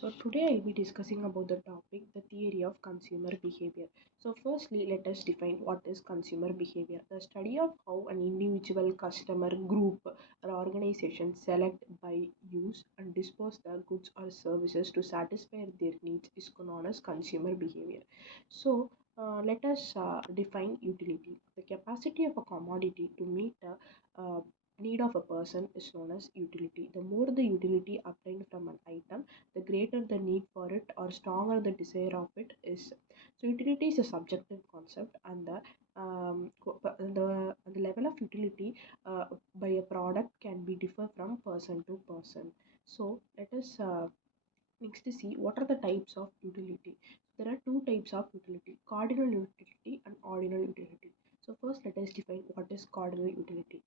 So today I'll be discussing about the topic the theory of consumer behavior. So firstly let us define what is consumer behavior. The study of how an individual, customer, group or organization select, buy, use and dispose the goods or services to satisfy their needs is known as consumer behavior. So let us define utility. The capacity of a commodity to meet the need of a person is known as utility. The more the utility obtained from an item, the greater the need for it or stronger the desire of it is. So utility is a subjective concept, and the level of utility by a product can be differ from person to person. So let us next see what are the types of utility. There are two types of utility: cardinal utility and ordinal utility. So first let us define what is cardinal utility.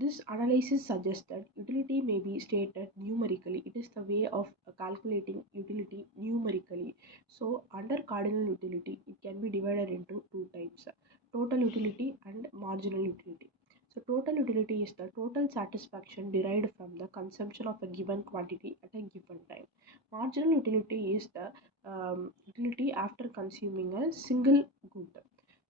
This analysis suggests that utility may be stated numerically. It is the way of calculating utility numerically. So under cardinal utility, it can be divided into two types: total utility and marginal utility. So total utility is the total satisfaction derived from the consumption of a given quantity at a given time. Marginal utility is the utility after consuming a single good.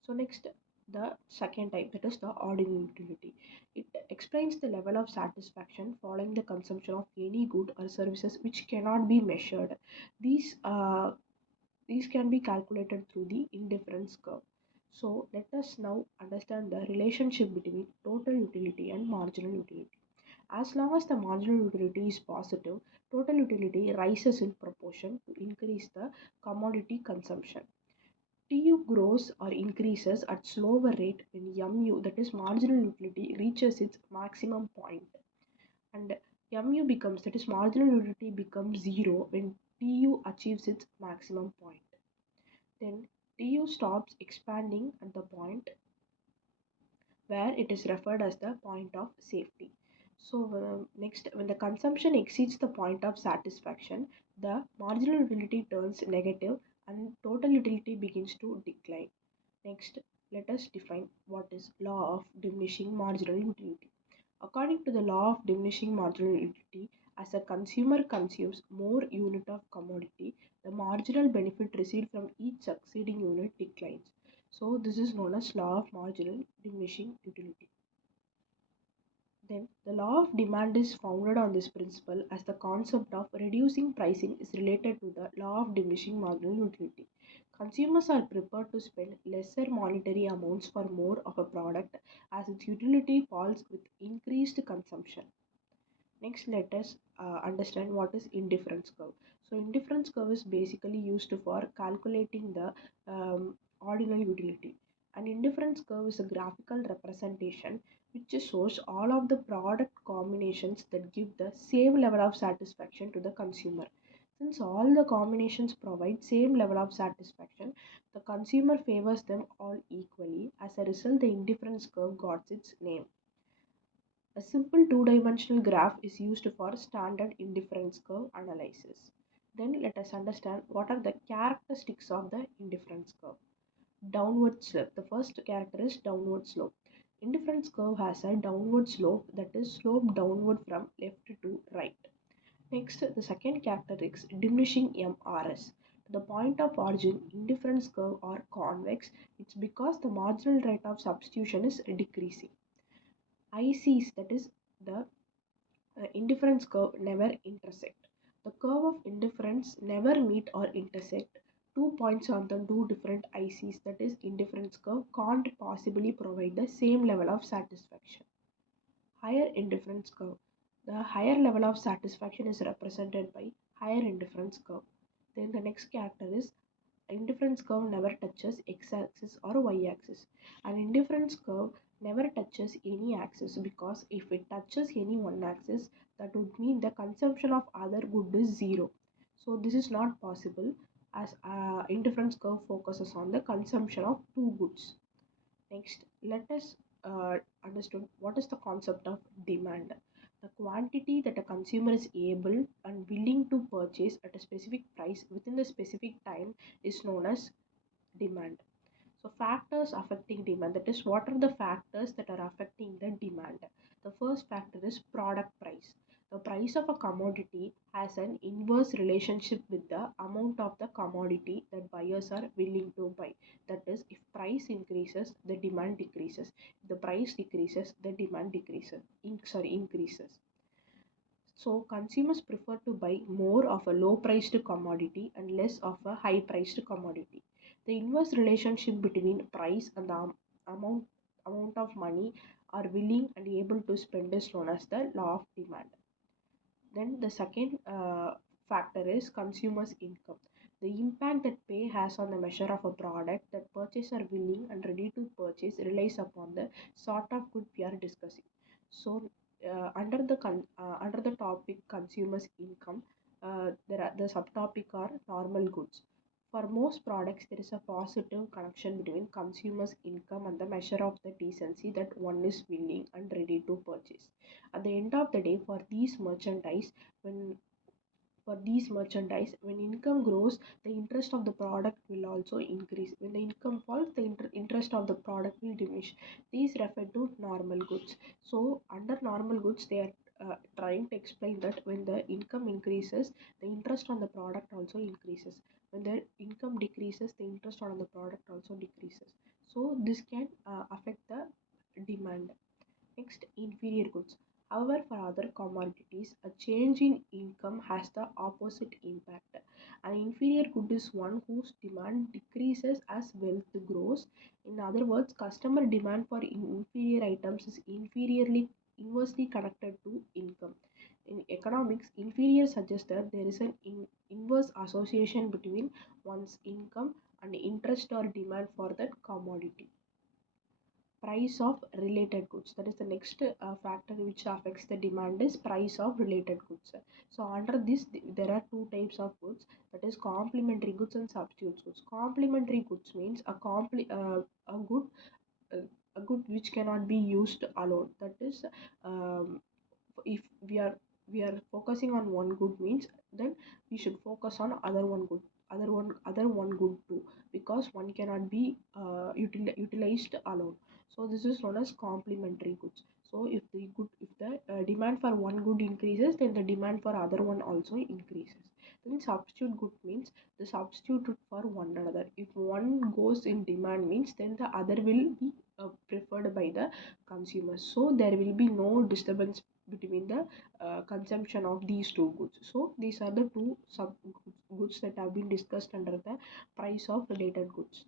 So next, the second type, that is the ordinal utility. It explains the level of satisfaction following the consumption of any good or services which cannot be measured. These uh, these can be calculated through the indifference curve. So let us now understand the relationship between total utility and marginal utility. As long as the marginal utility is positive, total utility rises in proportion to increase the commodity consumption. TU grows or increases at slower rate when MU, that is marginal utility, reaches its maximum point, and MU becomes, that is marginal utility, becomes zero when TU achieves its maximum point. Then TU stops expanding at the point where it is referred as the point of safety. So next, when the consumption exceeds the point of satisfaction, the marginal utility turns negative and total utility begins to decline. Next, let us define what is law of diminishing marginal utility. According to the law of diminishing marginal utility, as a consumer consumes more unit of commodity, the marginal benefit received from each succeeding unit declines. So this is known as law of marginal diminishing utility. Then the law of demand is founded on this principle, as the concept of reducing pricing is related to the law of diminishing marginal utility. Consumers are prepared to spend lesser monetary amounts for more of a product as its utility falls with increased consumption. Next, let us understand what is indifference curve. So indifference curve is basically used for calculating the ordinal utility. An indifference curve is a graphical representation which shows all of the product combinations that give the same level of satisfaction to the consumer. Since all the combinations provide same level of satisfaction, the consumer favors them all equally. As a result, the indifference curve got its name. A simple two-dimensional graph is used for standard indifference curve analysis. Then let us understand what are the characteristics of the indifference curve. Downward slope. The first character is downward slope. Indifference curve has a downward slope, that is slope downward from left to right. Next, the second character is diminishing MRS. The point of origin, indifference curve are convex. It's because the marginal rate of substitution is decreasing. ICs, that is the indifference curve, never intersect. The curve of indifference never meet or intersect. 2 points on the two different ICs, that is indifference curve, can't possibly provide the same level of satisfaction. Higher indifference curve. The higher level of satisfaction is represented by higher indifference curve. Then the next character is indifference curve never touches x-axis or y-axis. An indifference curve never touches any axis, because if it touches any one axis, that would mean the consumption of other good is zero. So this is not possible, as indifference curve focuses on the consumption of two goods. Next, let us understand what is the concept of demand. The quantity that a consumer is able and willing to purchase at a specific price within the specific time is known as demand. So factors affecting demand, that is what are the factors that are affecting the demand. The first factor is product price. The price of a commodity has an inverse relationship with the amount of the commodity that buyers are willing to buy. That is, if price increases, the demand decreases. If the price decreases, the demand decreases. Increases. So consumers prefer to buy more of a low priced commodity and less of a high priced commodity. The inverse relationship between price and the amount amount of money are willing and able to spend is known as the law of demand. Then the second factor is consumers' income. The impact that pay has on the measure of a product that purchasers are willing and ready to purchase relies upon the sort of good we are discussing. So, under the topic consumers' income, there are the subtopic are normal goods. For most products, there is a positive connection between consumers' income and the measure of the decency that one is willing and ready to purchase. At the end of the day, when when income grows, the interest of the product will also increase. When the income falls, the interest of the product will diminish. These refer to normal goods. So under normal goods, they are trying to explain that when the income increases, the interest on the product also increases. When the income decreases, the interest on the product also decreases. So this can affect the demand. Next, inferior goods. However, for other commodities, a change in income has the opposite impact. An inferior good is one whose demand decreases as wealth grows. In other words, customer demand for inferior items is inversely connected to income. In economics, inferior suggests that there is an inverse association between one's income and interest or demand for that commodity. Price of related goods, that is the next factor which affects the demand is price of related goods. So under this there are two types of goods, that is complementary goods and substitute goods. Complementary goods means a good uh, a good which cannot be used alone. That is, um, if we are focusing on one good means, then we should focus on other one good too, because one cannot be utilized alone. So this is known as complementary goods. So if the demand for one good increases, then the demand for other one also increases. Then substitute good means the substitute for one another. If one goes in demand means, then the other will be preferred by the consumers. So there will be no disturbance between the consumption of these two goods. So these are the two sub goods that have been discussed under the price of related goods.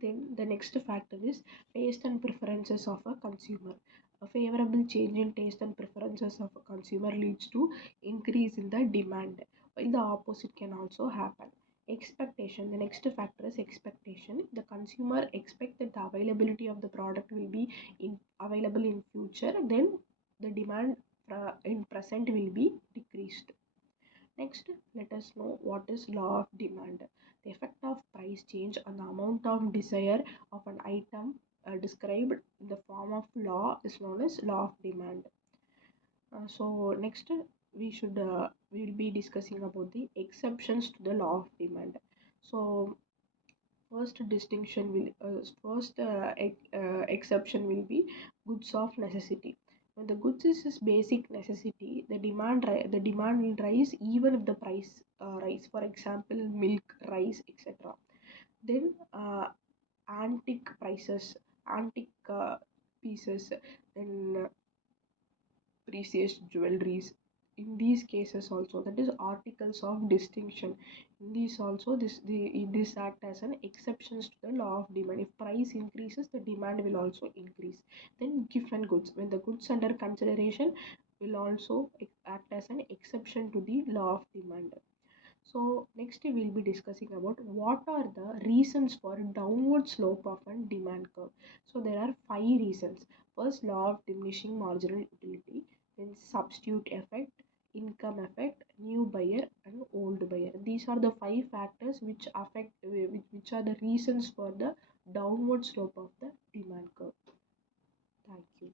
Then the next factor is taste and preferences of a consumer. A favorable change in taste and preferences of a consumer leads to increase in the demand, while the opposite can also happen. Expectation. The next factor is expectation. The consumer expect that the availability of the product will be available in future. Then the demand in present will be decreased. Next, let us know what is law of demand. The effect of price change on the amount of desire of an item described in the form of law is known as law of demand. So next, we will be discussing about the exceptions to the law of demand. So first exception will be goods of necessity. When the goods is basic necessity, the demand will rise even if the price rise. For example, milk, rice, etc. Then antique prices, antique pieces, then precious jewelries. In these cases also, that is articles of distinction. In these also, this act as an exceptions to the law of demand. If price increases, the demand will also increase. Then gift and goods, when the goods under consideration will also act as an exception to the law of demand. So next we will be discussing about what are the reasons for downward slope of a demand curve. So there are five reasons. First, law of diminishing marginal utility, then substitute effect, income effect, new buyer and old buyer. These are the five factors which affect which are the reasons for the downward slope of the demand curve. Thank you.